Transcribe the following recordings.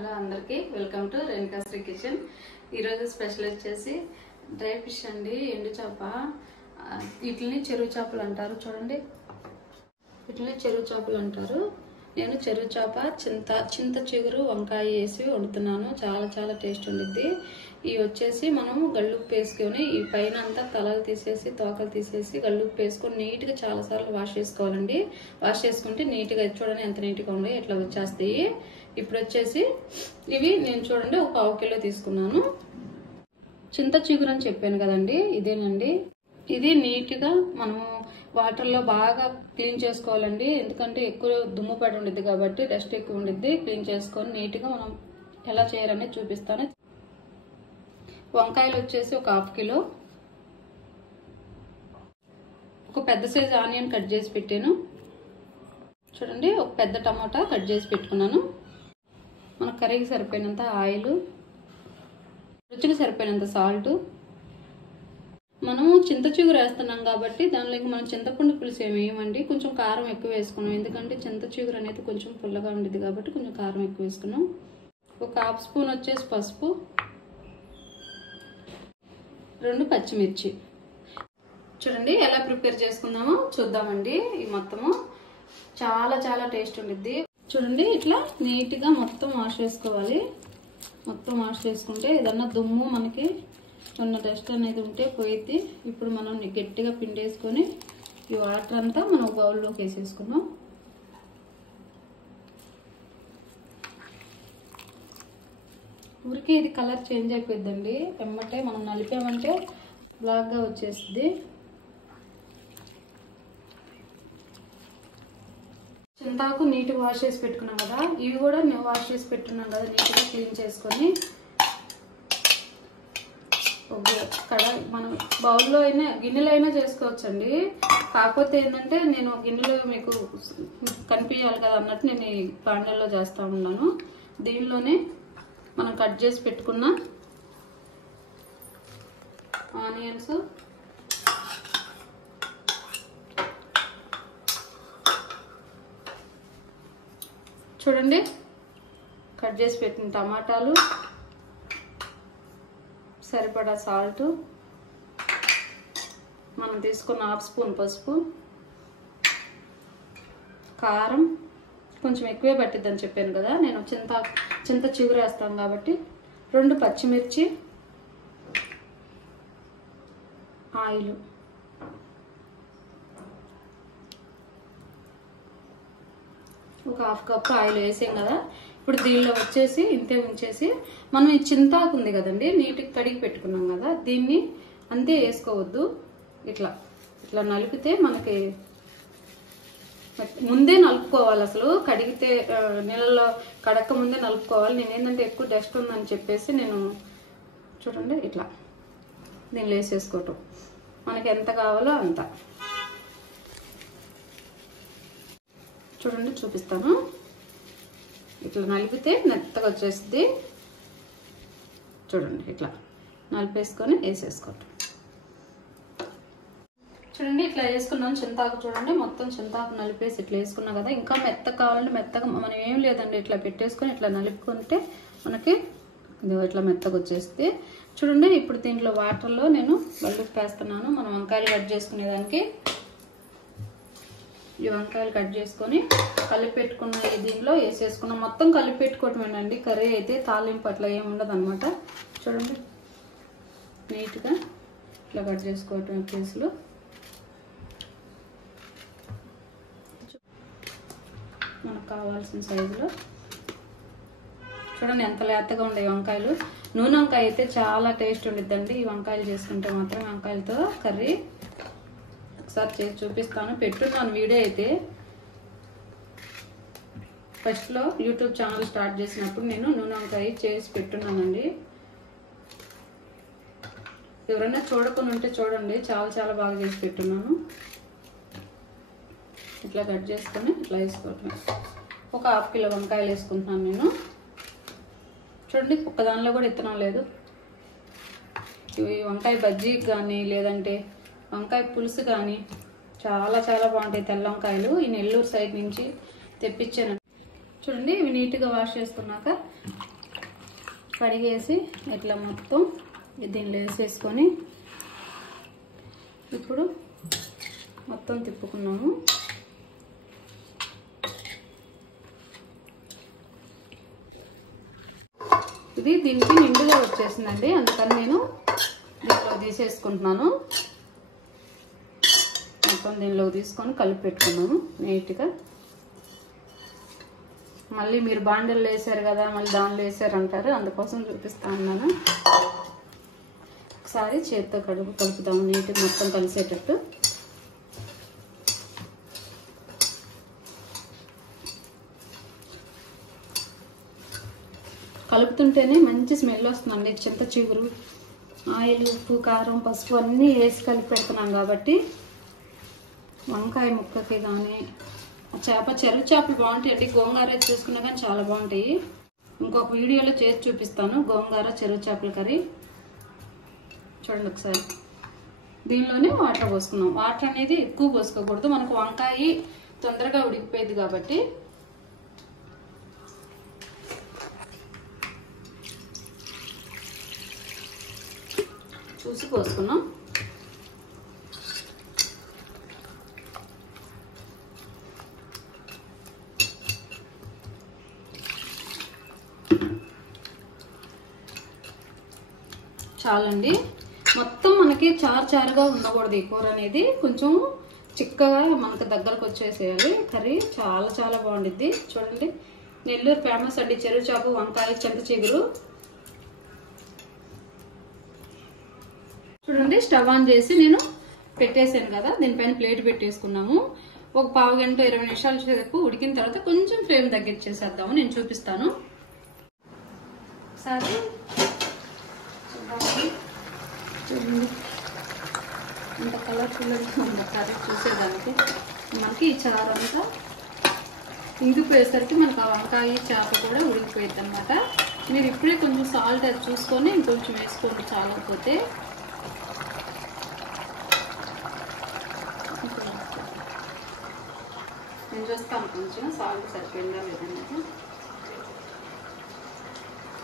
Hello అందరికి welcome to రేణుకాశ్రీ kitchen. ఈరోజు special వచ్చేసి డ్రై ఫిష్ అండి, ఎండు చేప। వీటిని చెరువు చేపలు అంటారు। చూడండి, వీటిని చెరువు చేపలు అంటారు। నేను చెరువు చేప చింత చిగురు వంకాయ వేసి వండుతున్నాను। చాలా టేస్ట్ ఉండిద్ది। ఇవి వచ్చేసి మనము గళ్ళుప్పు వేసుకొని ఈ పైన అంతా తలలు తీసేసి తోకలు తీసేసి గళ్ళుప్పు వేసుకొని నీట్గా చాలాసార్లు వాష్ చేసుకోవాలండి। వాష్ చేసుకుంటే నీట్గా చూడండి ఎంత నీట్గా ఉన్నాయి, ఇట్లా వచ్చేస్తాయి। ఇప్పుడు వచ్చేసి ఇవి నేను చూడండి ఒక 1/2 కిలో తీసుకున్నాను। చింత చిగురు అని చెప్పాను కదండి, ఇదేనండి। ఇది నీట్గా మనము వాటర్లో బాగా క్లీన్ చేసుకోవాలండి, ఎందుకంటే ఎక్కువ దుమ్ము పడి ఉండిద్ది కాబట్టి డస్ట్ ఎక్కువ ఉండిద్ది। క్లీన్ చేసుకొని నీట్గా మనం ఎలా చేయాలని చూపిస్తాను। వంకాయలు వచ్చేసి ఒక 1/2 కిలో, ఒక పెద్ద సైజు ఆనియన్ కట్ చేసి పెట్టాను చూడండి, ఒక పెద్ద టమాటా కట్ చేసి పెట్టుకున్నాను। మన కర్రీకి సరిపోయినంత ఆయిల్, రుచికి సరిపోయినంత సాల్ట్। మనము చింత చిగురు వేస్తున్నాం కాబట్టి దానిలోకి మనం చింతపండు పులుసు ఏమి వేయమండి, కొంచెం కారం ఎక్కువ వేసుకున్నాం, ఎందుకంటే చింత చిగురు అనేది కొంచెం పుల్లగా ఉండేది కాబట్టి కొంచెం కారం ఎక్కువ వేసుకున్నాం। ఒక 1/2 స్పూన్ వచ్చేసి పసుపు, 2 పచ్చిమిర్చి। చూడండి ఎలా ప్రిపేర్ చేసుకుందామో చూద్దామండి। ఈ మొత్తము చాలా టేస్ట్ ఉండిద్ది। చూడండి ఇట్లా నీట్గా మొత్తం వాష్ చేసుకోవాలి। మొత్తం వాష్ చేసుకుంటే ఏదన్నా దుమ్ము మనకి ఉన్న డస్ట్ అనేది ఉంటే పోయిద్ది। ఇప్పుడు మనం గట్టిగా పిండేసుకొని ఈ వాటర్ అంతా మనం బౌల్లోకి వేసేసుకున్నాం। ఊరికే ఇది కలర్ చేంజ్ అయిపోద్దండి, వెంబటే మనం నలిపామంటే బ్లాక్గా వచ్చేస్తుంది। చింతాకు నీట్గా వాష్ చేసి పెట్టుకున్నాం కదా, ఇవి కూడా మేము వాష్ చేసి పెట్టుకున్నాం కదా, నీట్గా క్లీన్ చేసుకొని మనం బౌల్లో అయినా గిన్నెలో అయినా చేసుకోవచ్చండి। కాకపోతే ఏంటంటే నేను గిన్నెలో మీకు కనిపించాలి కదా అన్నట్టు నేను ఈ పాండల్లో చేస్తూ ఉన్నాను। దీనిలోనే మనం కట్ చేసి పెట్టుకున్న ఆనియన్స్, చూడండి కట్ చేసి పెట్టిన టమాటాలు, సరిపడా సాల్ట్, మనం తీసుకున్న 1/2 స్పూన్ పసుపు, కారం కొంచెం ఎక్కువే పట్టిద్దని చెప్పాను కదా, నేను చింత చిగురు వేస్తాం కాబట్టి 2 పచ్చిమిర్చి, ఆయిల్, ఒక 1/2 కప్ ఆయిల్ వేసాం కదా। ఇప్పుడు దీనిలో వచ్చేసి ఇంతే ఉంచేసి మనం ఈ చింతాకు ఉంది కదండి, నీట్గా కడిగి పెట్టుకున్నాం కదా, దీన్ని అంతే వేసుకోవద్దు, ఇట్లా నలిపితే మనకి ముందే నలుపుకోవాలి। అసలు కడిగితే నీళ్ళలో కడక్క ముందే నలుపుకోవాలి। నేను ఏంటంటే ఎక్కువ డస్ట్ ఉందని చెప్పేసి నేను చూడండి ఇట్లా దీనిలో వేసేసుకోవటం, మనకి ఎంత కావాలో అంత। చూడండి చూపిస్తాను, ఇట్లా నలిపితే మెత్తగా వచ్చేస్తుంది। చూడండి ఇట్లా నలిపేసుకొని వేసేసుకోవటం। చూడండి ఇట్లా వేసుకున్నాను చింతాకు, చూడండి మొత్తం చింతాకు నలిపేసి ఇట్లా వేసుకున్నాం కదా। ఇంకా మెత్తగా కావాలంటే మెత్తగా మనం ఏం లేదండి, ఇట్లా పెట్టేసుకొని ఇట్లా నలుపుకుంటే మనకి ఇట్లా మెత్తగా వచ్చేస్తుంది। చూడండి ఇప్పుడు దీంట్లో వాటర్లో నేను గళ్ళుప్పు వేస్తున్నాను, మనం వంకాయలు కట్ చేసుకునేదానికి। ఈ వంకాయలు కట్ చేసుకొని కలిపి పెట్టుకున్న దీనిలో వేసేసుకున్నాం, మొత్తం కలిపి పెట్టుకోవటమేనండి కర్రీ అయితే, తాలింపు అట్లా ఏమి ఉండదు అనమాట। చూడండి నీట్గా ఇట్లా కట్ చేసుకోవటం పీసులు, మనకు కావాల్సిన సైజులో। చూడండి ఎంత లేతగా ఉండే వంకాయలు, నూనె వంకాయ అయితే చాలా టేస్ట్ ఉండిద్దండి ఈ వంకాయలు చేసుకుంటే మాత్రం। వంకాయలతో కర్రీ ఒకసారి చేసి చూపిస్తాను, పెట్టున్నాను వీడియో అయితే। ఫస్ట్లో యూట్యూబ్ ఛానల్ స్టార్ట్ చేసినప్పుడు నేను నూనె వంకాయ చేసి పెట్టున్నానండి, ఎవరైనా చూడకుండా ఉంటే చూడండి, చాలా బాగా చేసి పెట్టున్నాను। ఇట్లా కట్ చేసుకొని ఇట్లా వేసుకోవటం, ఒక 1/2 కిలో వంకాయలు వేసుకుంటున్నాను నేను। చూడండి ఒక్క దానిలో కూడా ఇత్తనం లేదు। ఇవి వంకాయ బజ్జీ కానీ లేదంటే వంకాయ పులుసు కానీ చాలా బాగుంటాయి తెల్ల వంకాయలు, ఈ నెల్లూరు సైడ్ నుంచి తెప్పించాను। చూడండి ఇవి నీట్గా వాష్ చేసుకున్నాక కడిగేసి ఇట్లా మొత్తం దీనిలో వేసేసుకొని ఇప్పుడు మొత్తం తిప్పుకున్నాము. ఇది దీనికి నిండుగా వచ్చేసిందండి, అందుకని నేను దీంట్లో తీసేసుకుంటున్నాను. మొత్తం దీనిలో తీసుకొని కలిపి పెట్టుకున్నాము నీట్గా. మళ్ళీ మీరు బాండల్లో వేసారు కదా, మళ్ళీ దానిలో వేసారు అంటారు, అందుకోసం చూపిస్తా ఉన్నాను. ఒకసారి చేతితో కలుపుదాము నీట్గా మొత్తం కలిసేటట్టు. కలుపుతుంటేనే మంచి స్మెల్ వస్తుందండి. చింత చిగురు, ఆయిల్, ఉప్పు, కారం, పసుపు అన్నీ వేసి కలిపి పెడుతున్నాం కాబట్టి వంకాయ ముక్కకి కానీ చెరువు చేపలు బాగుంటాయండి. గోంగూర చూసుకున్నా కానీ చాలా బాగుంటాయి. ఇంకొక వీడియోలో చేసి చూపిస్తాను గోంగూర చెరువు చేపల కర్రీ. చూడండి ఒకసారి. దీనిలోనే వాటర్ పోసుకున్నాం. వాటర్ అనేది ఎక్కువ పోసుకోకూడదు, మనకు వంకాయ తొందరగా ఉడికిపోయింది కాబట్టి. చూసి పోసుకున్నాం. చాలండి. మొత్తం మనకి చారుగా ఉండకూడదు ఈ కూర అనేది, కొంచెం చిక్కగా మనకు దగ్గరకు వచ్చేసేయాలి. కర్రీ చాలా చాలా బాగుండిద్ది. చూడండి నెల్లూరు ఫేమస్ అండి చెరువు చేప, వంకాయ, చింత చిగురు. చూడండి స్టవ్ ఆన్ చేసి నేను పెట్టేసాను కదా, దీనిపైన ప్లేట్ పెట్టేసుకున్నాము. ఒక పావు గంట 20 నిమిషాల సేపు ఉడికిన తర్వాత కొంచెం ఫ్లేమ్ తగ్గించేసేద్దాము, నేను చూపిస్తాను. ఒకసారి చూడండి ఇంత కలర్ఫుల్గా ఉంది కర్రీ చూసేదానికి. మనకి ఈ చారు అంతా ఇంగిపోయేసరికి మనకు ఆ వంకాయ చేప కూడా ఉడికిపోయింది అనమాట. మీరు ఇప్పుడే కొంచెం సాల్ట్ అది చూసుకొని ఇంకొంచెం వేసుకోండి చాలకపోతే. నేను చూస్తాను కొంచెం సాల్ట్ సరిపోయిందా లేదనేది.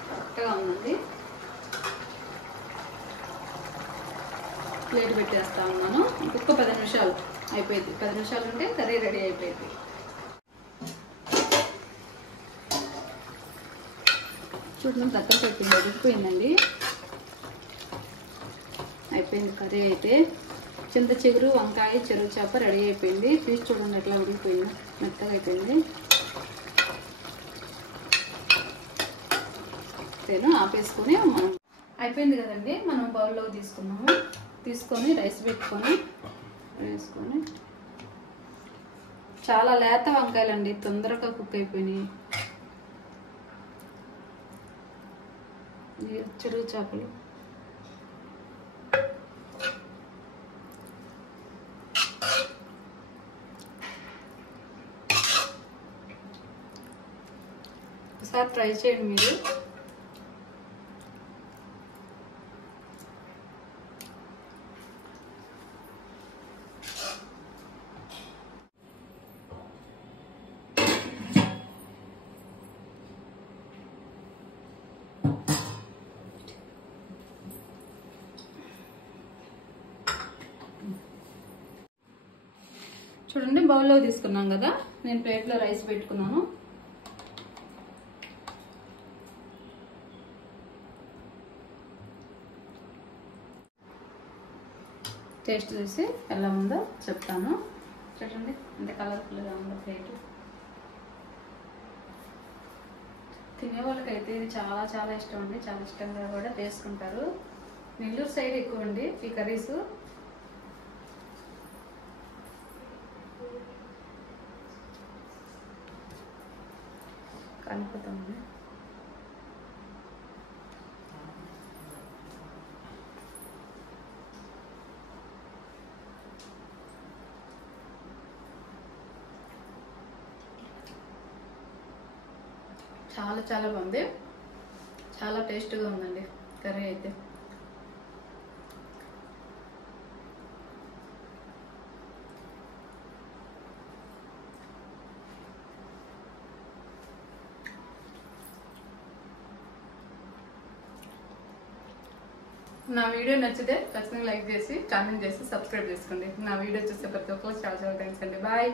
కరెక్ట్గా ఉందండి. ప్లేట్ పెట్టేస్తా ఉన్నాను. ఇంకొక 10 నిమిషాలు అయిపోయింది. 10 నిమిషాలు ఉంటే కర్రీ రెడీ అయిపోయింది. చూడండి దగ్గర పెట్టింది, ఉడికిపోయిందండి. అయిపోయింది కర్రీ అయితే. చింత చిగురు, వంకాయ, చెరువు చేప రెడీ అయిపోయింది. పీస్ చూడండి ఎట్లా ఉడికిపోయింది, మెత్తగా అయిపోయింది. నేను ఆపేసుకొని మనం అయిపోయింది కదండి. మనం బౌల్లో తీసుకున్నాము. తీసుకొని రైస్ పెట్టుకొని వేసుకొని, చాలా లేత వంకాయలండి, తొందరగా కుక్ అయిపోయినాయి. చెరువు చేపలు ఒకసారి ట్రై చేయండి మీరు. చూడండి బౌల్లో తీసుకున్నాం కదా, నేను ప్లేట్లో రైస్ పెట్టుకున్నాను. టేస్ట్ చూసి ఎలా ఉందో చెప్తాను. చూడండి ఎంత కలర్ఫుల్గా ఉందో ప్లేట్. తినే వాళ్ళకైతే ఇది చాలా చాలా ఇష్టం అండి, చాలా ఇష్టంగా కూడా చేసుకుంటారు. నెల్లూరు సైడ్ ఎక్కువ అండి ఈ కర్రీస్. కలుపుతాము. చాలా చాలా బాగుంది, చాలా టేస్ట్గా ఉందండి కర్రీ అయితే. నా వీడియో నచ్చితే ఖచ్చితంగా లైక్ చేసి కామెంట్ చేసి సబ్స్క్రైబ్ చేసుకోండి. నా వీడియో చూసే ప్రతి ఒక్కరికి చాలా చాలా థ్యాంక్స్ అండి. బాయ్.